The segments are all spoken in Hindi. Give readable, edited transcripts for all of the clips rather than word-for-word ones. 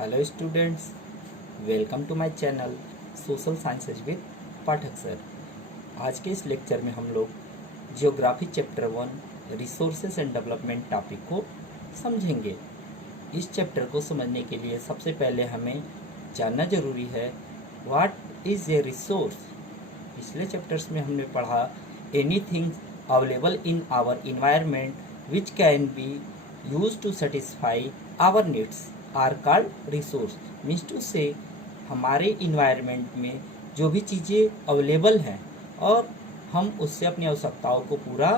Hello students, welcome to my channel social sciences with Pathak sir. आज के इस लेक्चर में हम लोग geography chapter 1 resources and development topic को समझेंगे। इस चैप्टर को समझने के लिए सबसे पहले हमें जानना जरूरी है व्हाट इज़ ए रिसोर्स। पिछले चैप्टर्स में हमने पढ़ा anything available in our environment which can be use to satisfy our needs are called resource. Means to say हमारे इन्वायरमेंट में जो भी चीज़ें अवेलेबल हैं और हम उससे अपनी आवश्यकताओं को पूरा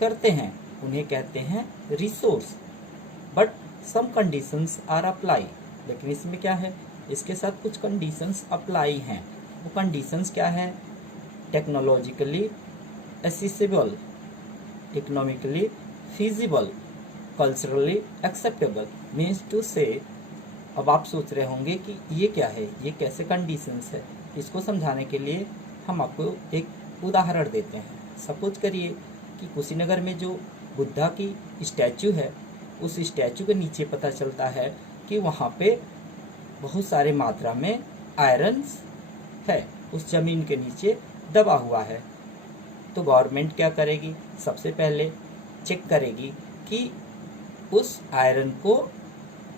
करते हैं उन्हें कहते हैं resource. But some conditions are apply, लेकिन इसमें क्या है, इसके साथ कुछ कंडीशंस अप्लाई हैं। वो कंडीशंस क्या है? Technologically accessible, economically feasible, culturally acceptable. Means to say अब आप सोच रहे होंगे कि ये क्या है, ये कैसे कंडीशंस है। इसको समझाने के लिए हम आपको एक उदाहरण देते हैं। सपोज करिए कि कुशीनगर में जो बुद्धा की स्टैचू है, उस स्टैचू के नीचे पता चलता है कि वहाँ पे बहुत सारे मात्रा में आयरन्स है, उस जमीन के नीचे दबा हुआ है। तो गवर्नमेंट क्या करेगी? सबसे पहले चेक करेगी कि उस आयरन को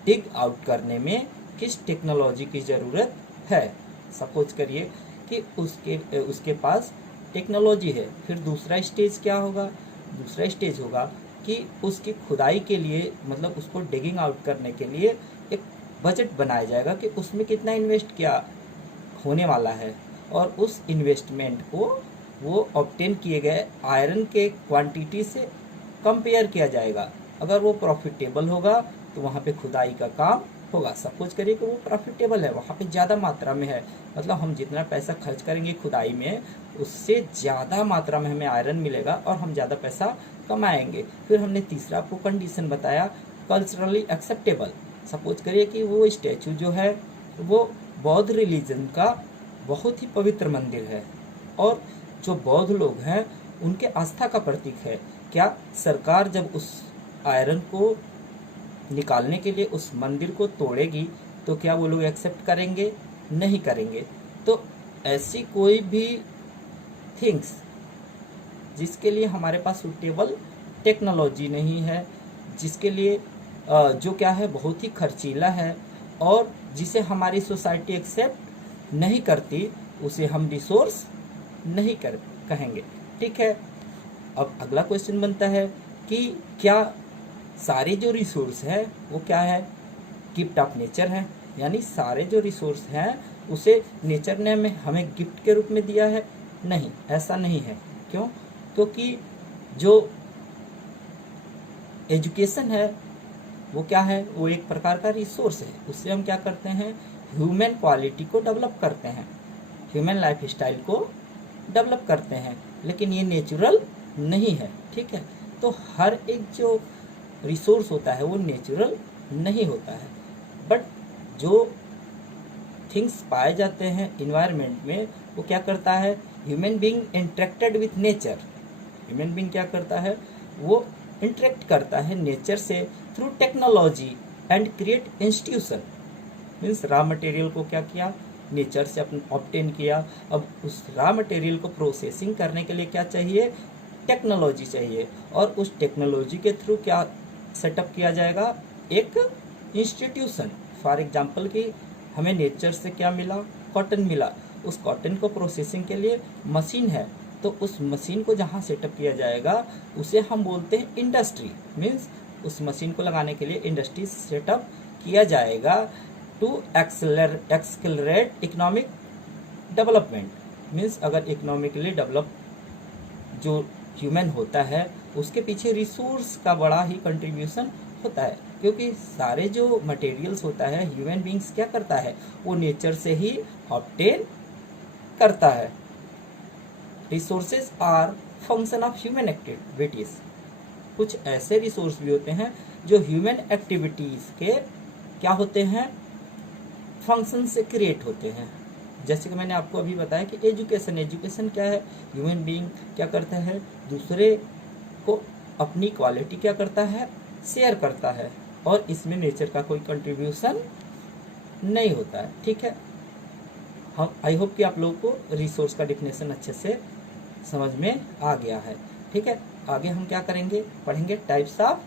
डिग आउट करने में किस टेक्नोलॉजी की ज़रूरत है। सपोज करिए कि उसके पास टेक्नोलॉजी है। फिर दूसरा स्टेज क्या होगा? दूसरा स्टेज होगा कि उसकी खुदाई के लिए, मतलब उसको डिगिंग आउट करने के लिए एक बजट बनाया जाएगा कि उसमें कितना इन्वेस्ट किया होने वाला है, और उस इन्वेस्टमेंट को वो ऑब्टेन किए गए आयरन के क्वांटिटी से कंपेयर किया जाएगा। अगर वो प्रॉफिटेबल होगा तो वहाँ पे खुदाई का काम होगा। सपोज करिए कि वो प्रॉफिटेबल है, वहाँ पे ज़्यादा मात्रा में है, मतलब हम जितना पैसा खर्च करेंगे खुदाई में उससे ज़्यादा मात्रा में हमें आयरन मिलेगा और हम ज़्यादा पैसा कमाएंगे। फिर हमने तीसरा आपको कंडीशन बताया, कल्चरली एक्सेप्टेबल। सपोज करिए कि वो स्टैचू जो है वो बौद्ध रिलीजन का बहुत ही पवित्र मंदिर है और जो बौद्ध लोग हैं उनके आस्था का प्रतीक है। क्या सरकार जब उस आयरन को निकालने के लिए उस मंदिर को तोड़ेगी तो क्या वो लोग एक्सेप्ट करेंगे? नहीं करेंगे। तो ऐसी कोई भी थिंग्स जिसके लिए हमारे पास सूटेबल टेक्नोलॉजी नहीं है, जिसके लिए जो क्या है बहुत ही खर्चीला है और जिसे हमारी सोसाइटी एक्सेप्ट नहीं करती, उसे हम रिसोर्स नहीं कहेंगे। ठीक है। अब अगला क्वेश्चन बनता है कि क्या सारे जो रिसोर्स हैं वो क्या है? गिफ्ट ऑफ नेचर है, यानी सारे जो रिसोर्स हैं उसे नेचर ने हमें गिफ्ट के रूप में दिया है? नहीं, ऐसा नहीं है। क्यों? क्योंकि जो एजुकेशन है वो क्या है? वो एक प्रकार का रिसोर्स है। उससे हम क्या करते हैं? ह्यूमन क्वालिटी को डेवलप करते हैं, ह्यूमन लाइफ स्टाइल को डेवलप करते हैं, लेकिन ये नेचुरल नहीं है। ठीक है। तो हर एक जो रिसोर्स होता है वो नेचुरल नहीं होता है। बट जो थिंग्स पाए जाते हैं इन्वायरमेंट में वो क्या करता है? Human being interacted with nature. Human being क्या करता है? वो इंटरेक्ट करता है नेचर से through technology and create institution. Means raw material को क्या किया? नेचर से अपन ऑब्टेन किया। अब उस रॉ मटेरियल को प्रोसेसिंग करने के लिए क्या चाहिए? टेक्नोलॉजी चाहिए। और उस टेक्नोलॉजी के थ्रू क्या सेटअप किया जाएगा? एक इंस्टीट्यूशन। फॉर एग्जांपल कि हमें नेचर से क्या मिला? कॉटन मिला। उस कॉटन को प्रोसेसिंग के लिए मशीन है, तो उस मशीन को जहाँ सेटअप किया जाएगा उसे हम बोलते हैं इंडस्ट्री। मीन्स उस मशीन को लगाने के लिए इंडस्ट्री सेटअप किया जाएगा to accelerate economic development. Means अगर इकोनॉमिकली डेवलप जो ह्यूमन होता है उसके पीछे रिसोर्स का बड़ा ही कंट्रीब्यूशन होता है, क्योंकि सारे जो मटेरियल्स होता है ह्यूमन बीइंग्स क्या करता है? वो नेचर से ही ऑब्टेन करता है। Resources are function of human activities. कुछ ऐसे रिसोर्स भी होते हैं जो ह्यूमन एक्टिविटीज के क्या होते हैं? फंक्शन से क्रिएट होते हैं। जैसे कि मैंने आपको अभी बताया कि एजुकेशन क्या है? ह्यूमन बीइंग क्या करता है? दूसरे को अपनी क्वालिटी क्या करता है? शेयर करता है, और इसमें नेचर का कोई कंट्रीब्यूशन नहीं होता है। ठीक है, हम आई होप कि आप लोगों को रिसोर्स का डिफिनेशन अच्छे से समझ में आ गया है। ठीक है, आगे हम क्या करेंगे, पढ़ेंगे टाइप्स ऑफ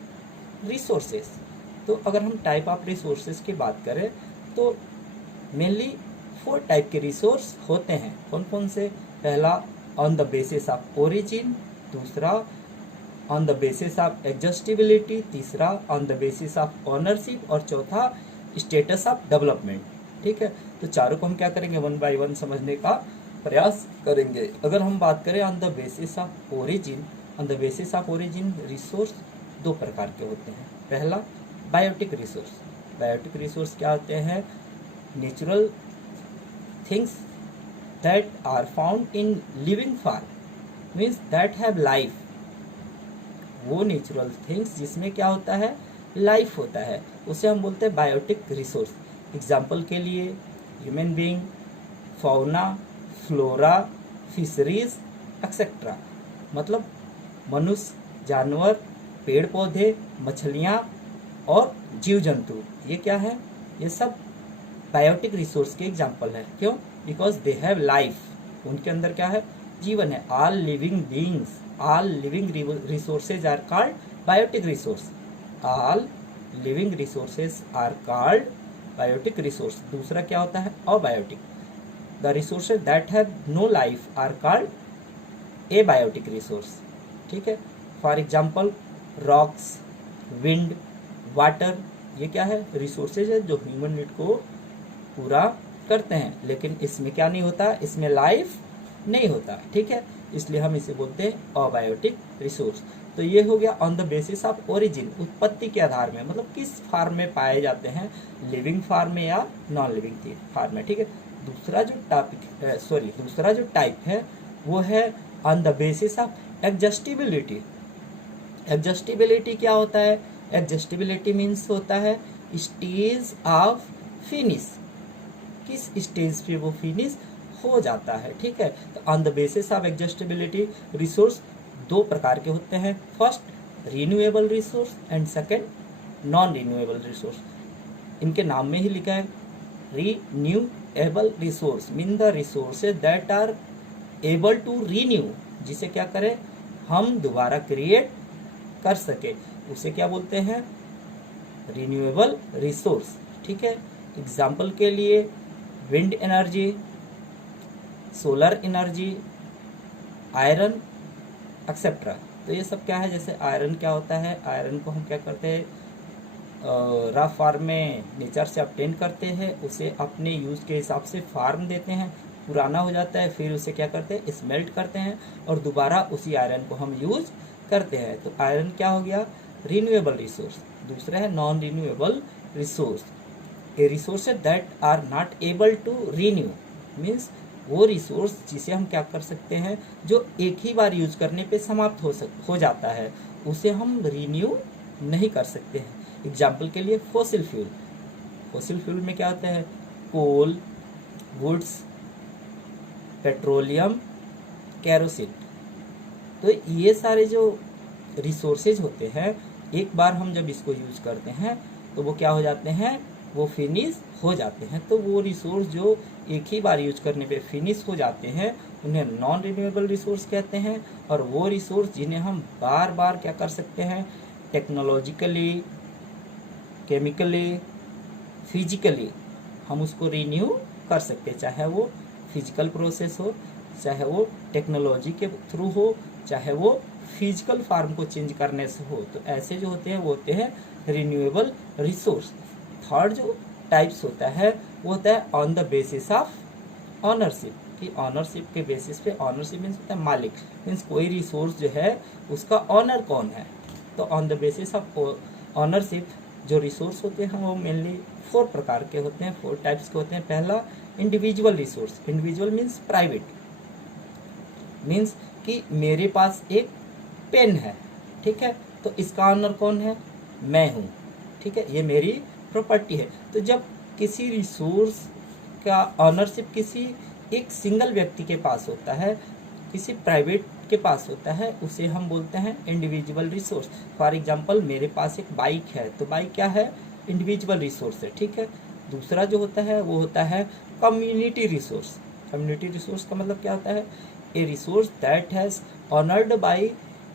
रिसोर्सेस। तो अगर हम टाइप ऑफ रिसोर्सेस की बात करें तो मेनली 4 टाइप के रिसोर्स होते हैं। कौन कौन से? पहला on the basis of origin, दूसरा ऑन द बेसिस ऑफ एडजस्टिबिलिटी, तीसरा on the basis of ownership और चौथा स्टेटस ऑफ डेवलपमेंट। ठीक है, तो चारों को हम क्या करेंगे, वन बाय वन समझने का प्रयास करेंगे। अगर हम बात करें on the basis of origin, on the basis of origin resource 2 प्रकार के होते हैं। पहला बायोटिक रिसोर्स। बायोटिक रिसोर्स क्या होते हैं? Natural things that are found in living form, means that have life. वो नेचुरल थिंग्स जिसमें क्या होता है, लाइफ होता है, उसे हम बोलते हैं बायोटिक रिसोर्स। एग्जाम्पल के लिए human being, fauna, flora, fisheries etcetera. मतलब मनुष्य, जानवर, पेड़ पौधे, मछलियाँ और जीव जंतु, ये क्या है, ये सब बायोटिक रिसोर्स के एग्जाम्पल है। क्यों? बिकॉज दे हैव लाइफ, उनके अंदर क्या है, जीवन है। All living beings, all living resources are called biotic resource. All living resources are called biotic resource. दूसरा क्या होता है, abiotic. The resources that have no life are called abiotic resource. ठीक है, for example rocks, wind, water, ये क्या है, रिसोर्सेज है जो ह्यूमन नीड को पूरा करते हैं, लेकिन इसमें क्या नहीं होता, इसमें लाइफ नहीं होता। ठीक है, इसलिए हम इसे बोलते हैं अबायोटिक रिसोर्स। तो ये हो गया on the basis of origin, उत्पत्ति के आधार में, मतलब किस फार्म में पाए जाते हैं, लिविंग फार्म में या नॉन लिविंग फार्म में। ठीक है, दूसरा जो टाइप है वो है on the basis of adjustability. Adjustability क्या होता है? एडजस्टिबिलिटी मीन्स होता है स्टेज ऑफ फिनिश, किस स्टेज पे वो फिनिश हो जाता है। ठीक है, तो on the basis of adjustability resource 2 प्रकार के होते हैं। First renewable resource and second non renewable resource. इनके नाम में ही लिखा है renewable resource, mean the resources that are able to renew, जिसे क्या करें, हम दोबारा क्रिएट कर सके, उसे क्या बोलते हैं, रिन्यूएबल रिसोर्स। ठीक है, एग्जाम्पल के लिए wind energy, solar energy, iron etcetera. तो ये सब क्या है, जैसे आयरन क्या होता है, आयरन को हम क्या करते हैं, रफ फार्म में नेचर से ऑब्टेन करते हैं, उसे अपने यूज के हिसाब से फार्म देते हैं, पुराना हो जाता है, फिर उसे क्या करते हैं, स्मेल्ट करते हैं और दोबारा उसी आयरन को हम यूज करते हैं। तो आयरन क्या हो गया, रिन्यूएबल रिसोर्स। दूसरा है non renewable resource, a resources that are not able to renew, means वो रिसोर्स जिसे हम क्या कर सकते हैं, जो एक ही बार यूज करने पे समाप्त हो जाता है, उसे हम रिन्यू नहीं कर सकते हैं। एग्जाम्पल के लिए फॉसिल फ्यूल। फॉसिल फ्यूल में क्या होता है, कोल, वुड्स, पेट्रोलियम, कैरोसिन। तो ये सारे जो रिसोर्सेज होते हैं, एक बार हम जब इसको यूज करते हैं तो वो क्या हो जाते हैं, वो फिनिश हो जाते हैं। तो वो रिसोर्स जो एक ही बार यूज करने पे फिनिश हो जाते हैं, उन्हें नॉन रिन्यूएबल रिसोर्स कहते हैं। और वो रिसोर्स जिन्हें हम बार बार क्या कर सकते हैं, टेक्नोलॉजिकली, केमिकली, फिजिकली हम उसको रिन्यू कर सकते हैं, चाहे वो फिजिकल प्रोसेस हो, चाहे वो टेक्नोलॉजी के थ्रू हो, चाहे वो फिजिकल फार्म को चेंज करने से हो। तो ऐसे जो होते हैं वो होते हैं रिन्यूएबल रिसोर्स। थर्ड जो टाइप्स होता है वो होता है on the basis of ownership, कि ऑनरशिप के बेसिस पे, ऑनरशिप मीन्स होता है मालिक, मीन्स कोई रिसोर्स जो है उसका ऑनर कौन है। तो on the basis of ownership जो रिसोर्स होते हैं वो मेनली 4 प्रकार के होते हैं, 4 टाइप्स के होते हैं। पहला individual resource. Individual means private, means कि मेरे पास एक पेन है, ठीक है, तो इसका ऑनर कौन है, मैं हूँ। ठीक है, ये मेरी प्रॉपर्टी है। तो जब किसी रिसोर्स का ऑनरशिप किसी एक सिंगल व्यक्ति के पास होता है, किसी प्राइवेट के पास होता है, उसे हम बोलते हैं इंडिविजुअल रिसोर्स। फॉर एग्जांपल मेरे पास एक बाइक है, तो बाइक क्या है, इंडिविजुअल रिसोर्स है। ठीक है, दूसरा जो होता है वो होता है कम्युनिटी रिसोर्स। कम्युनिटी रिसोर्स का मतलब क्या होता है? ए resource that has honoured bye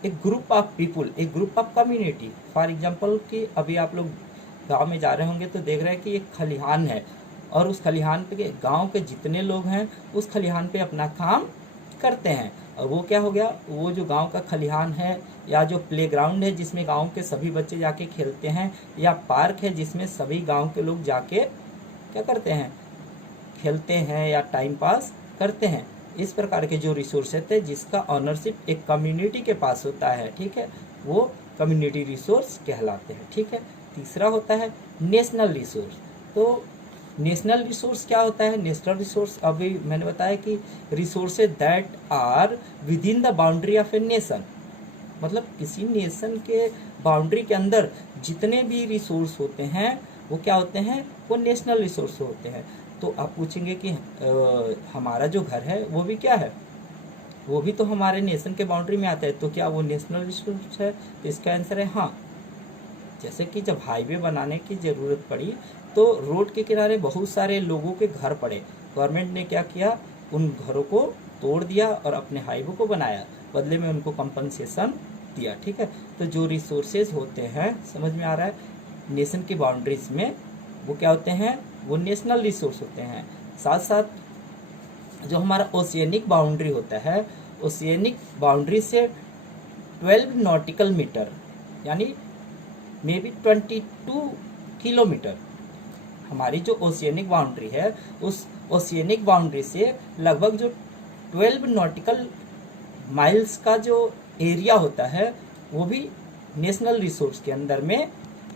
A group of people, A group of community. For example कि अभी आप लोग गांव में जा रहे होंगे तो देख रहे हैं कि एक खलिहान है और उस खलिहान पे गांव के जितने लोग हैं उस खलिहान पे अपना काम करते हैं। और वो क्या हो गया, वो जो गांव का खलिहान है या जो प्लेग्राउंड है जिसमें गांव के सभी बच्चे जाके खेलते हैं, या पार्क है जिसमें सभी गांव के लोग जाके क्या करते हैं, खेलते हैं या टाइम पास करते हैं। इस प्रकार के जो रिसोर्स है जिसका ऑनरशिप एक कम्युनिटी के पास होता है, ठीक है, वो कम्युनिटी रिसोर्स कहलाते हैं। ठीक है, तीसरा होता है नेशनल रिसोर्स। तो नेशनल रिसोर्स क्या होता है? नेशनल रिसोर्स अभी मैंने बताया कि resources that are within the boundary of a nation, मतलब किसी नेशन के बाउंड्री के अंदर जितने भी रिसोर्स होते हैं वो क्या होते हैं, वो नेशनल रिसोर्स होते हैं। तो आप पूछेंगे कि हमारा जो घर है वो भी क्या है, वो भी तो हमारे नेशन के बाउंड्री में आता है, तो क्या वो नेशनल रिसोर्स है? तो इसका आंसर है हाँ। जैसे कि जब हाईवे बनाने की ज़रूरत पड़ी तो रोड के किनारे बहुत सारे लोगों के घर पड़े, गवर्नमेंट ने क्या किया, उन घरों को तोड़ दिया और अपने हाईवे को बनाया, बदले में उनको कंपनसेशन दिया। ठीक है, तो जो रिसोर्सेज होते हैं, समझ में आ रहा है, नेशन की बाउंड्रीज में वो क्या होते हैं, वो नेशनल रिसोर्स होते हैं। साथ साथ जो हमारा ओशियनिक बाउंड्री होता है, ओशियनिक बाउंड्री से 12 नॉटिकल मीटर यानी मे बी 22 किलोमीटर, हमारी जो ओशियनिक बाउंड्री है उस ओशियनिक बाउंड्री से लगभग जो 12 नॉटिकल माइल्स का जो एरिया होता है वो भी नेशनल रिसोर्स के अंदर में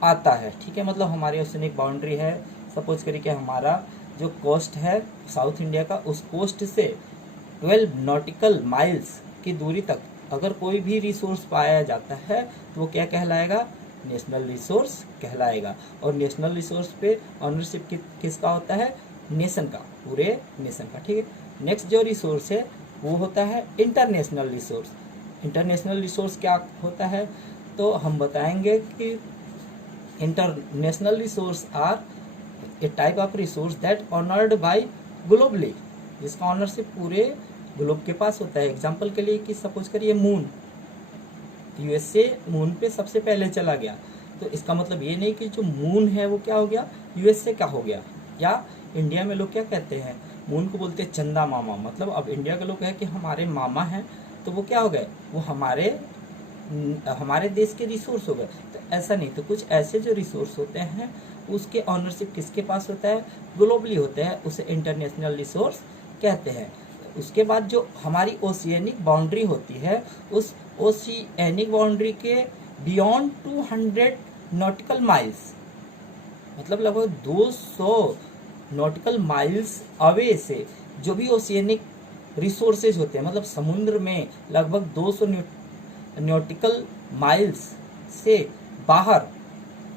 आता है। ठीक है, मतलब हमारी ओशियनिक बाउंड्री है, सपोज करिए कि हमारा जो कोस्ट है साउथ इंडिया का, उस कोस्ट से 12 नॉटिकल माइल्स की दूरी तक अगर कोई भी रिसोर्स पाया जाता है तो वो क्या कहलाएगा, नेशनल रिसोर्स कहलाएगा। और नेशनल रिसोर्स पे ऑनरशिप किसका होता है, नेशन का, पूरे नेशन का। ठीक है, नेक्स्ट जो रिसोर्स है वो होता है इंटरनेशनल रिसोर्स। इंटरनेशनल रिसोर्स क्या होता है, तो हम बताएंगे कि international resource are a type of resource that owned by globally, जिसका ऑनरशिप पूरे ग्लोब के पास होता है। एग्जाम्पल के लिए कि सपोज करिए मून, यूएसए मून पे सबसे पहले चला गया, तो इसका मतलब ये नहीं कि जो मून है वो क्या हो गया, यूएसए का हो गया। या इंडिया में लोग क्या कहते हैं, मून को बोलते हैं चंदा मामा, मतलब अब इंडिया के लोग है कि हमारे मामा हैं, तो वो क्या हो गए, वो हमारे देश के रिसोर्स हो गए। तो ऐसा नहीं, तो कुछ ऐसे जो रिसोर्स होते हैं उसके ऑनरशिप किसके पास होता है, ग्लोबली होते हैं, उसे इंटरनेशनल रिसोर्स कहते हैं। उसके बाद जो हमारी ओशियनिक बाउंड्री होती है, उस ओशियनिक बाउंड्री के बियॉन्ड 200 नॉटिकल माइल्स, मतलब लगभग 200 नॉटिकल माइल्स अवे से जो भी ओशियनिक रिसोर्सेज होते हैं, मतलब समुद्र में लगभग 200 नॉटिकल माइल्स से बाहर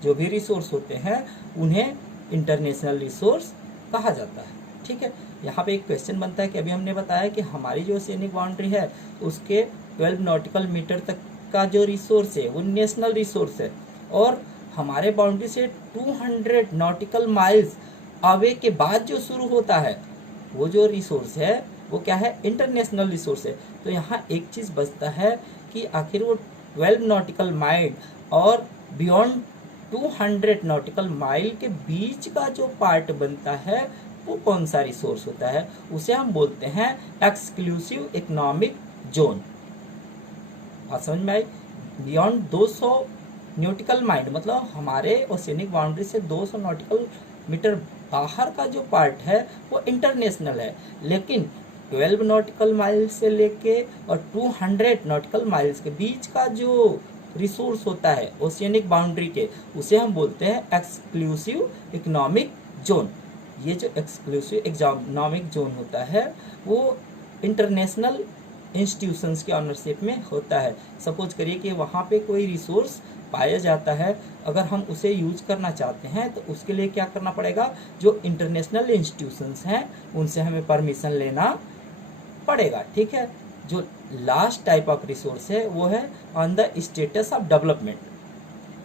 जो भी रिसोर्स होते हैं उन्हें इंटरनेशनल रिसोर्स कहा जाता है। ठीक है, यहाँ पे एक क्वेश्चन बनता है कि अभी हमने बताया कि हमारी जो ओशियनिक बाउंड्री है उसके 12 नॉटिकल मीटर तक का जो रिसोर्स है वो नेशनल रिसोर्स है, और हमारे बाउंड्री से 200 नॉटिकल माइल्स अवे के बाद जो शुरू होता है वो जो रिसोर्स है वो क्या है, इंटरनेशनल रिसोर्स है। तो यहाँ एक चीज़ बचता है कि आखिर वो 12 नॉटिकल माइल और बियॉन्ड 200 नॉटिकल माइल के बीच का जो पार्ट बनता है वो कौन सा रिसोर्स होता है, उसे हम बोलते हैं एक्सक्लूसिव इकोनॉमिक जोन। बात समझ में आई? बियॉन्ड 200 नॉटिकल माइल मतलब हमारे ओशियनिक बाउंड्री से 200 नॉटिकल मीटर बाहर का जो पार्ट है वो इंटरनेशनल है, लेकिन 12 नॉटिकल माइल से लेके और 200 नॉटिकल माइल्स के बीच का जो रिसोर्स होता है ओशियनिक बाउंड्री के, उसे हम बोलते हैं एक्सक्लूसिव इकोनॉमिक जोन। ये जो एक्सक्लूसिव इकोनॉमिक जोन होता है वो इंटरनेशनल इंस्टीट्यूशंस के ऑनरशिप में होता है। सपोज करिए कि वहाँ पे कोई रिसोर्स पाया जाता है, अगर हम उसे यूज करना चाहते हैं तो उसके लिए क्या करना पड़ेगा, जो इंटरनेशनल इंस्टीट्यूशंस हैं उनसे हमें परमिशन लेना पड़ेगा। ठीक है, जो लास्ट टाइप ऑफ रिसोर्स है वो है on the status of development,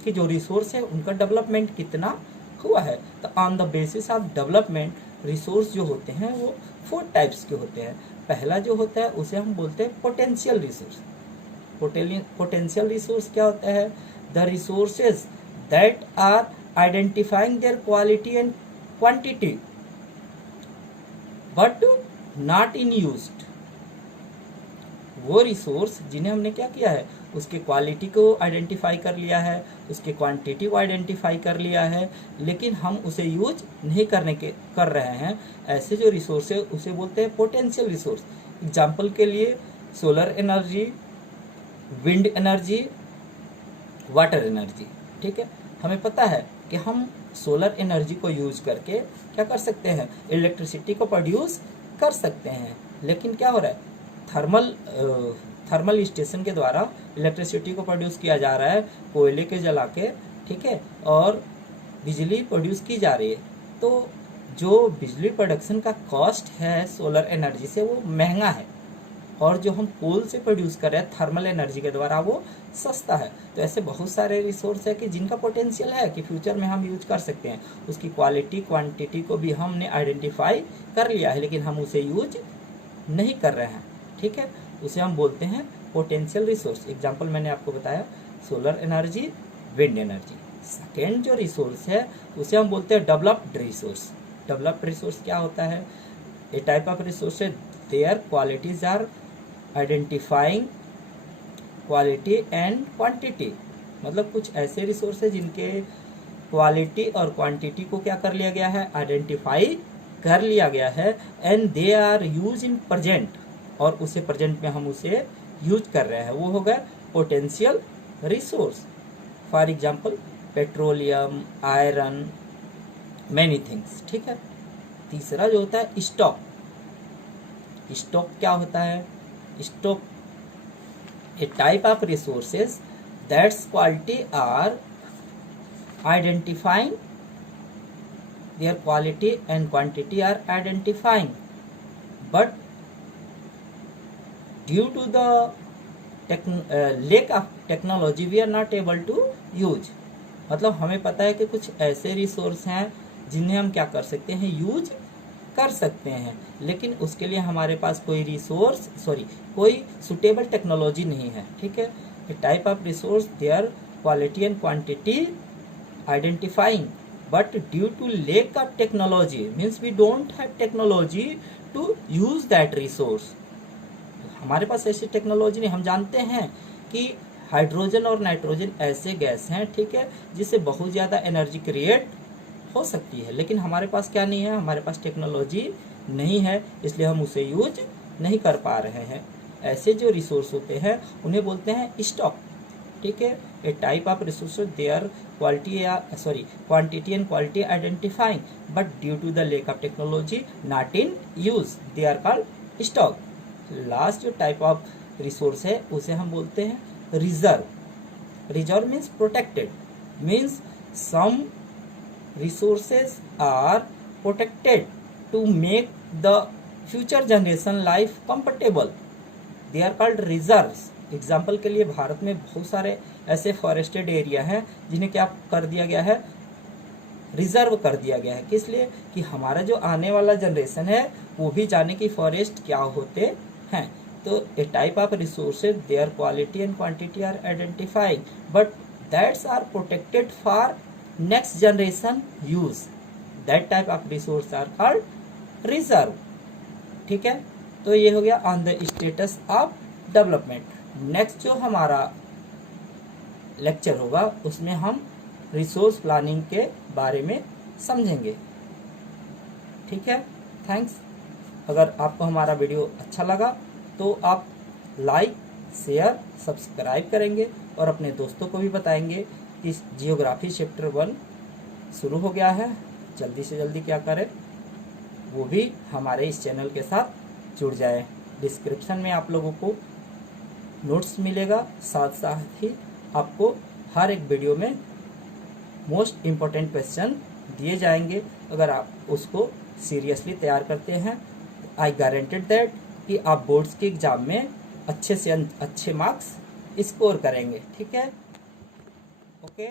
कि जो रिसोर्स है उनका डेवलपमेंट कितना हुआ है। तो on the basis of development resource जो होते हैं वो 4 टाइप्स के होते हैं। पहला जो होता है उसे हम बोलते हैं पोटेंशियल रिसोर्स। पोटेंशियल रिसोर्स क्या होता है? The resources that are identifying their quality and quantity but not in used. वो रिसोर्स जिन्हें हमने क्या किया है, उसके क्वालिटी को आइडेंटिफाई कर लिया है, उसके क्वांटिटी को आइडेंटिफाई कर लिया है, लेकिन हम उसे यूज नहीं कर रहे हैं, ऐसे जो रिसोर्स है उसे बोलते हैं पोटेंशियल रिसोर्स। एग्जाम्पल के लिए solar energy, wind energy, water energy. ठीक है, हमें पता है कि हम सोलर एनर्जी को यूज करके क्या कर सकते हैं, इलेक्ट्रिसिटी को प्रोड्यूस कर सकते हैं। लेकिन क्या हो रहा है, थर्मल स्टेशन के द्वारा इलेक्ट्रिसिटी को प्रोड्यूस किया जा रहा है, कोयले के जला के, ठीक है, और बिजली प्रोड्यूस की जा रही है। तो जो बिजली प्रोडक्शन का कॉस्ट है सोलर एनर्जी से वो महंगा है, और जो हम कोल से प्रोड्यूस कर रहे हैं थर्मल एनर्जी के द्वारा वो सस्ता है। तो ऐसे बहुत सारे रिसोर्स है कि जिनका पोटेंशियल है कि फ्यूचर में हम यूज कर सकते हैं। उसकी क्वालिटी क्वांटिटी को भी हमने आइडेंटिफाई कर लिया है, लेकिन हम उसे यूज नहीं कर रहे हैं। ठीक है, उसे हम बोलते हैं पोटेंशियल रिसोर्स। एग्जाम्पल मैंने आपको बताया solar energy, wind energy. Second जो रिसोर्स है उसे हम बोलते हैं डेवलप्ड रिसोर्स। डेवलप्ड रिसोर्स क्या होता है? ए टाइप ऑफ रिसोर्स है their qualities are identifying quality and quantity. मतलब कुछ ऐसे रिसोर्स है जिनके क्वालिटी और क्वांटिटी को क्या कर लिया गया है, आइडेंटिफाई कर लिया गया है, and they are use in present, और उसे प्रेजेंट में हम उसे यूज कर रहे हैं। वो हो गया potential resource. For example petroleum, iron, many things. ठीक है, तीसरा जो होता है स्टॉक। स्टॉक क्या होता है? Stock a type of resources that's quality are identifying their quality and quantity are identifying, but due to the lack of technology we are not able to use। मतलब हमें पता है कि कुछ ऐसे रिसोर्स हैं जिन्हें हम क्या कर सकते हैं, यूज कर सकते हैं, लेकिन उसके लिए हमारे पास कोई सुटेबल टेक्नोलॉजी नहीं है। ठीक है, type of resource there quality and quantity identifying, but due to lack of technology means we don't have technology to use that resource। हमारे पास ऐसी टेक्नोलॉजी नहीं। हम जानते हैं कि हाइड्रोजन और नाइट्रोजन ऐसे गैस हैं, ठीक है, जिससे बहुत ज़्यादा एनर्जी क्रिएट हो सकती है, लेकिन हमारे पास क्या नहीं है, हमारे पास टेक्नोलॉजी नहीं है, इसलिए हम उसे यूज नहीं कर पा रहे हैं। ऐसे जो रिसोर्स होते हैं उन्हें बोलते हैं स्टॉक। ठीक है, a type of resources their quantity and quality identifying, but due to the lack of technology not in use, they are called stock. Last जो टाइप ऑफ रिसोर्स है उसे हम बोलते हैं reserve. Reserve means protected, means some resources are protected to make the future generation life comfortable, they are called reserves. Example के लिए भारत में बहुत सारे ऐसे फॉरेस्टेड एरिया हैं जिन्हें क्या कर दिया गया है, रिजर्व कर दिया गया है। किस लिए? कि हमारा जो आने वाला जनरेशन है वो भी जाने की फॉरेस्ट क्या होते हैं। तो a type of resources their quality and quantity are identifying, but that's are protected for next generation use, that type of resource are called reserve. ठीक है, तो ये हो गया on the status of development. Next जो हमारा लेक्चर होगा उसमें हम रिसोर्स प्लानिंग के बारे में समझेंगे। ठीक है, थैंक्स। अगर आपको हमारा वीडियो अच्छा लगा तो आप लाइक, शेयर, सब्सक्राइब करेंगे और अपने दोस्तों को भी बताएंगे कि जियोग्राफी चैप्टर 1 शुरू हो गया है। जल्दी से जल्दी क्या करें, वो भी हमारे इस चैनल के साथ जुड़ जाए। डिस्क्रिप्शन में आप लोगों को नोट्स मिलेगा, साथ साथ ही आपको हर एक वीडियो में मोस्ट इम्पोर्टेंट क्वेश्चन दिए जाएंगे। अगर आप उसको सीरियसली तैयार करते हैं, आई गारंटेड दैट कि आप बोर्ड्स के एग्जाम में अच्छे से अच्छे मार्क्स स्कोर करेंगे। ठीक है, ओके।